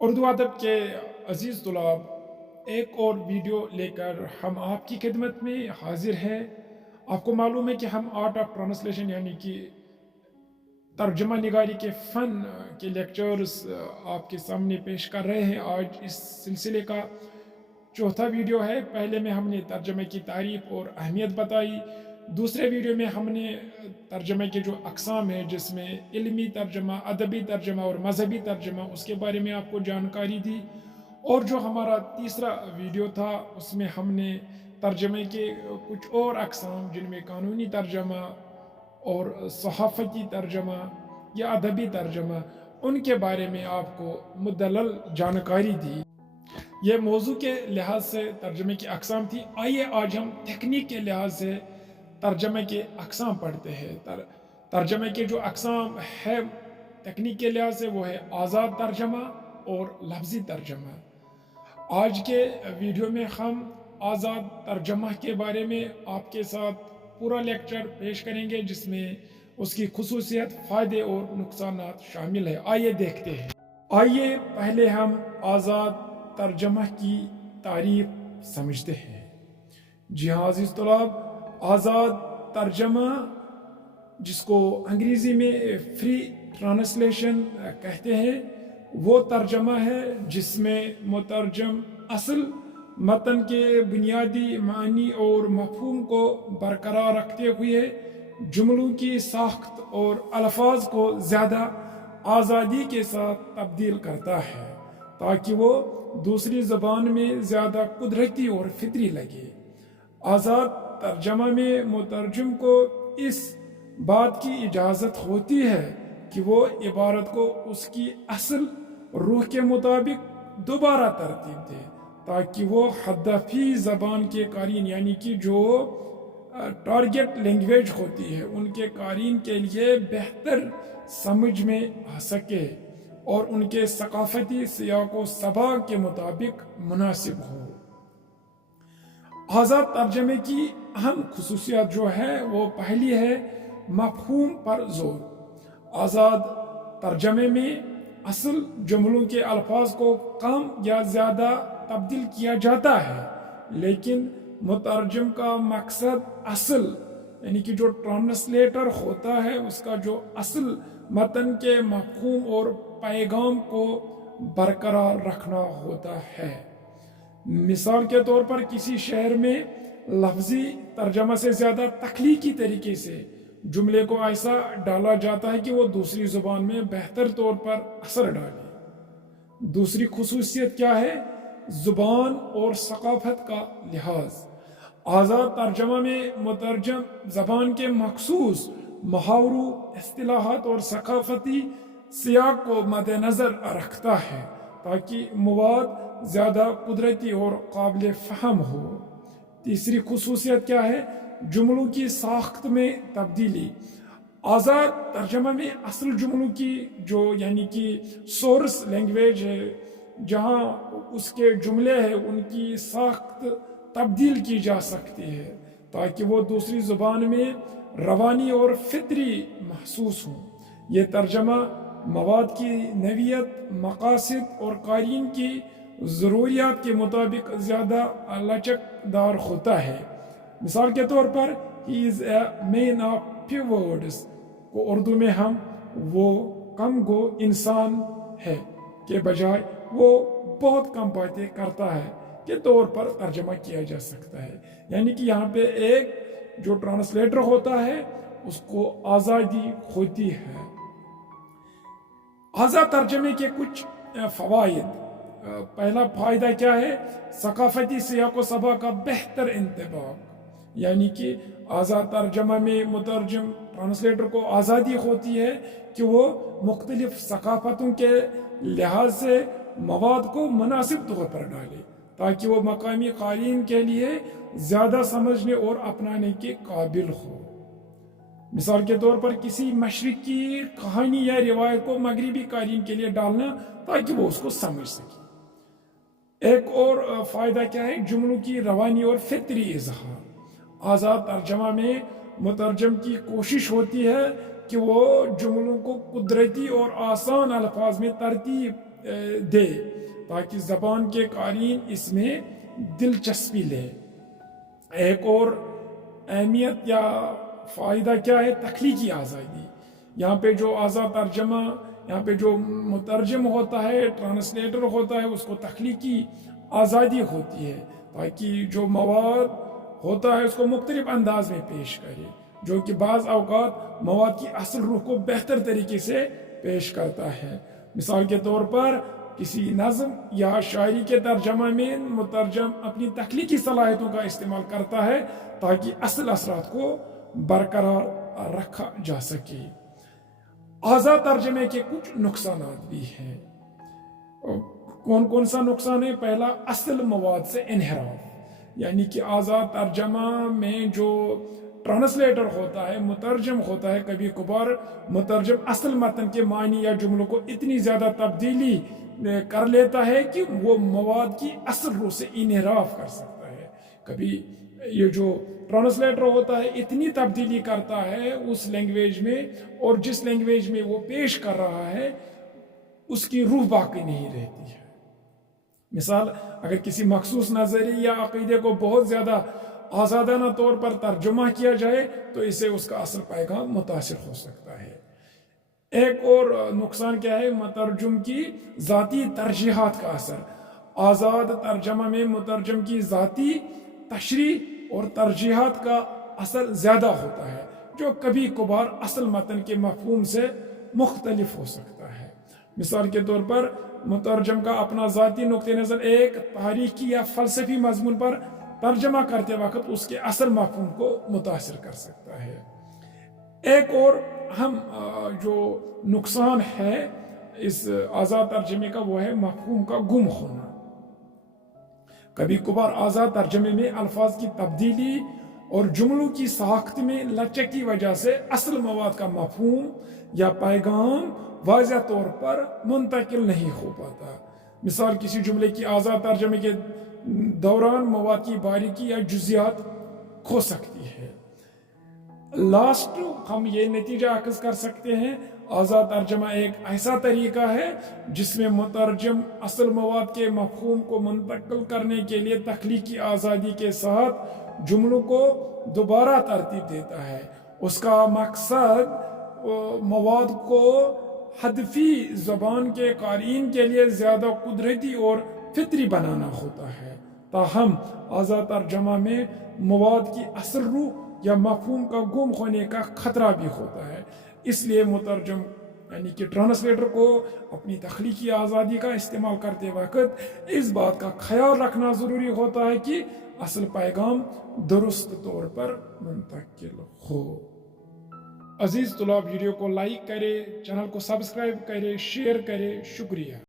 उर्दू अदब के अज़ीज़ तुलाब, एक और वीडियो लेकर हम आपकी खिदमत में हाजिर हैं। आपको मालूम है कि हम आर्ट ऑफ ट्रांसलेशन यानी कि तर्जमा निगारी के फ़न के लेक्चर्स आपके सामने पेश कर रहे हैं। आज इस सिलसिले का चौथा वीडियो है। पहले में हमने तर्जमे की तारीफ़ और अहमियत बताई। दूसरे वीडियो में हमने तर्जमे के जो अक़साम हैं, जिसमें इल्मी तर्जमा, अदबी तर्जमा और मज़हबी तर्जमा, उसके बारे में आपको जानकारी दी। और जो हमारा तीसरा वीडियो था, उसमें हमने तर्जमे के कुछ और अक़साम, जिनमें कानूनी तर्जमा और सहाफ़ती तर्जमा या अदबी तर्जमा, उनके बारे में आपको मुद्दलल जानकारी दी। ये मौजू के लिहाज से तर्जमे की अक़साम थी। आइए आज हम तकनीक के लिहाज से तर्जमे के अक़साम पढ़ते हैं। तर्जमे के जो अक़साम है तकनीक के लिहाज से, वो है आज़ाद तर्जमा और लफ्ज़ी तर्जमा। आज के वीडियो में हम आज़ाद तर्जमा के बारे में आपके साथ पूरा लेक्चर पेश करेंगे, जिसमें उसकी खुसूसियत, फ़ायदे और नुकसानात शामिल है। आइए देखते हैं। आइए पहले हम आज़ाद तर्जमा की तारीफ़ समझते हैं। जी हाँ अज़ीज़ तलाब, आज़ाद तर्जमा, जिसको अंग्रेज़ी में फ्री ट्रांसलेशन कहते हैं, वो तर्जमा है जिसमें मुतरजम असल मतन के बुनियादी मानी और मफ़हूम को बरकरार रखते हुए जुमलों की साख्त और अल्फाज को ज़्यादा आज़ादी के साथ तब्दील करता है, ताकि वो दूसरी ज़बान में ज़्यादा कुदरती और फितरी लगे। आज़ाद तर्जमा में मुतरजम को इस बात की इजाज़त होती है कि वो इबारत को उसकी असल रूह के मुताबिक दोबारा तरतीब दे, ताकि वो हदफी ज़बान के कारीन, यानी कि जो टारगेट लैंग्वेज होती है, उनके कारीन के लिए बेहतर समझ में आ सके और उनके सकाफती सियाक व सबाक के मुताबिक मुनासिब हो। आज़ाद तर्जमे की अहम खुसूसियत जो है, वो पहली है मफ़हूम पर ज़ोर। आज़ाद तर्जमे में असल जुमलों के अल्फाज को कम या ज़्यादा तब्दील किया जाता है, लेकिन मुतरजम का मकसद असल, यानी कि जो ट्रांसलेटर होता है, उसका जो असल मतन के मफ़हूम और पैगाम को बरकरार रखना होता है। मिसाल के तौर पर किसी शहर में लफ्ज़ी तर्जमा से ज़्यादा तख्लीकी तरीके से जुमले को ऐसा डाला जाता है कि वो दूसरी ज़ुबान में बेहतर तौर पर असर डाले। दूसरी खुसूसियत क्या है? ज़ुबान और सकाफत का लिहाज। आज़ाद तर्जमा में मुतरजम ज़बान के मखसूस मुहावरों, इस्तिलाहात और सकाफती सियाक को मद्देनज़र रखता है, ताकि मवाद ज़्यादा कुदरती और काबिल फ़हम हो। तीसरी खुसूसियत क्या है? जुमलों की साख्त में तब्दीली। आज़ाद तर्जमा में असल जुमलों की जो, यानी कि सोर्स लैंग्वेज है, जहाँ उसके जुमले हैं, उनकी साख्त तब्दील की जा सकती है, ताकि वो दूसरी ज़ुबान में रवानी और फितरी महसूस हों। ये तर्जमा मवाद की नवीयत, मकासद और कारीन की ज़रूरियात के मुताबिक ज़्यादा लचकदार होता है। मिसाल के तौर पर he is a man of few words को उर्दू में हम वो कम गो इंसान है के बजाय वो बहुत कम बातें करता है के तौर पर तर्जमा किया जा सकता है। यानी कि यहाँ पे एक जो ट्रांसलेटर होता है, उसको आज़ादी होती है। आज़ाद तर्जमे के कुछ फ़वाइद। पहला फ़ायदा क्या है? सकाफती सियाक व सबा का बेहतर इंतबाक, यानी कि आज़ाद तर्जमा में मुतरजम ट्रांसलेटर को आज़ादी होती है कि वो मुख्तलिफ सकाफतों के लिहाज से मवाद को मुनासिब तौर पर डाले, ताकि वो मकामी कारीन के लिए ज़्यादा समझने और अपनाने के काबिल हो। मिसाल के तौर पर किसी मशरिकी कहानी या रिवायत को मगरिबी कारीन के लिए डालना, ताकि वो उसको समझ सके। एक और फ़ायदा क्या है? जुमलों की रवानी और फितरी इजहार। आज़ाद तर्जमा में मुतरजम की कोशिश होती है कि वो जुमलों को कुदरती और आसान अल्फाज में तरतीब دے تاکہ زبان کے قارئین اس میں دلچسپی لے۔ ایک اور اہمیت یا فائدہ کیا ہے؟ تخلیقی آزادی۔ یہاں پہ جو آزاد ترجمہ، یہاں پہ جو مترجم ہوتا ہے، ٹرانسلیٹر ہوتا ہے، اس کو تخلیقی آزادی ہوتی ہے تاکہ جو مواد ہوتا ہے اس کو مختلف انداز میں پیش کرے، جو کہ بعض اوقات مواد کی اصل روح کو بہتر طریقے سے پیش کرتا ہے۔ مثال کے طور پر کسی نظم یا شاعری کے ترجمہ میں مترجم اپنی تخلیقی صلاحیتوں کا استعمال کرتا ہے تاکہ اصل اثرات کو برقرار رکھا جا سکے۔ آزاد ترجمے کے کچھ نقصانات بھی ہیں۔ کون کون سا نقصان ہے؟ پہلا، اصل مواد سے انحراف، یعنی کہ آزاد ترجمہ میں جو ٹرانسلیٹر ہوتا ہے، مترجم ہوتا ہے، کبھی کبھار مترجم اصل متن کے معنی یا جملوں کو اتنی زیادہ تبدیلی کر لیتا ہے کہ وہ مواد کی اصل روح سے انحراف کر سکتا ہے۔ کبھی یہ جو ٹرانسلیٹر ہوتا ہے اتنی تبدیلی کرتا ہے اس لینگویج میں، اور جس لینگویج میں وہ پیش کر رہا ہے اس کی روح باقی نہیں رہتی ہے۔ مثال، اگر کسی مخصوص نظریے یا عقیدے کو بہت زیادہ آزادانہ طور پر ترجمہ کیا جائے تو اس سے اس کا اصل پیغام متاثر ہو سکتا ہے۔ ایک اور نقصان کیا ہے؟ مترجم کی ذاتی ترجیحات کا اثر۔ آزاد ترجمہ میں مترجم کی ذاتی تشریح اور ترجیحات کا اثر زیادہ ہوتا ہے، جو کبھی کبھار اصل متن کے مفہوم سے مختلف ہو سکتا ہے۔ مثال کے طور پر مترجم کا اپنا ذاتی نقطہ نظر ایک تاریخی یا فلسفی مضمون پر ترجمہ کرتے وقت اس کے اصل مفہوم کو متاثر کر سکتا ہے۔ ایک اور اہم جو نقصان ہے اس آزاد ترجمے کا وہ ہے مفہوم کا گم ہونا۔ کبھی کبھار آزاد ترجمے میں الفاظ کی تبدیلی اور جملوں کی ساخت میں لچک کی وجہ سے اصل مواد کا مفہوم یا پیغام واضح طور پر منتقل نہیں ہو پاتا۔ مثال، کسی جملے کی آزاد ترجمے کے دوران مواد کی باریکی یا جزیات کھو سکتی ہے۔ لاسٹ ہم یہ نتیجہ اخذ کر سکتے ہیں، آزاد ترجمہ ایک ایسا طریقہ ہے جس میں مترجم اصل مواد کے مفہوم کو منتقل کرنے کے لیے تخلیقی آزادی کے ساتھ جملوں کو دوبارہ ترتیب دیتا ہے۔ اس کا مقصد مواد کو ہدفی زبان کے قارئین کے لیے زیادہ قدرتی اور فطری بنانا ہوتا ہے۔ تاہم آزاد ترجمہ میں مواد کی اصل روح یا مفہوم کا گم ہونے کا خطرہ بھی ہوتا ہے۔ اس لیے مترجم یعنی کہ ٹرانسلیٹر کو اپنی تخلیقی آزادی کا استعمال کرتے وقت اس بات کا خیال رکھنا ضروری ہوتا ہے کہ اصل پیغام درست طور پر منتقل ہو۔ عزیز طلاب، ویڈیو کو لائک کرے، چینل کو سبسکرائب کرے، شیئر کرے، شکریہ۔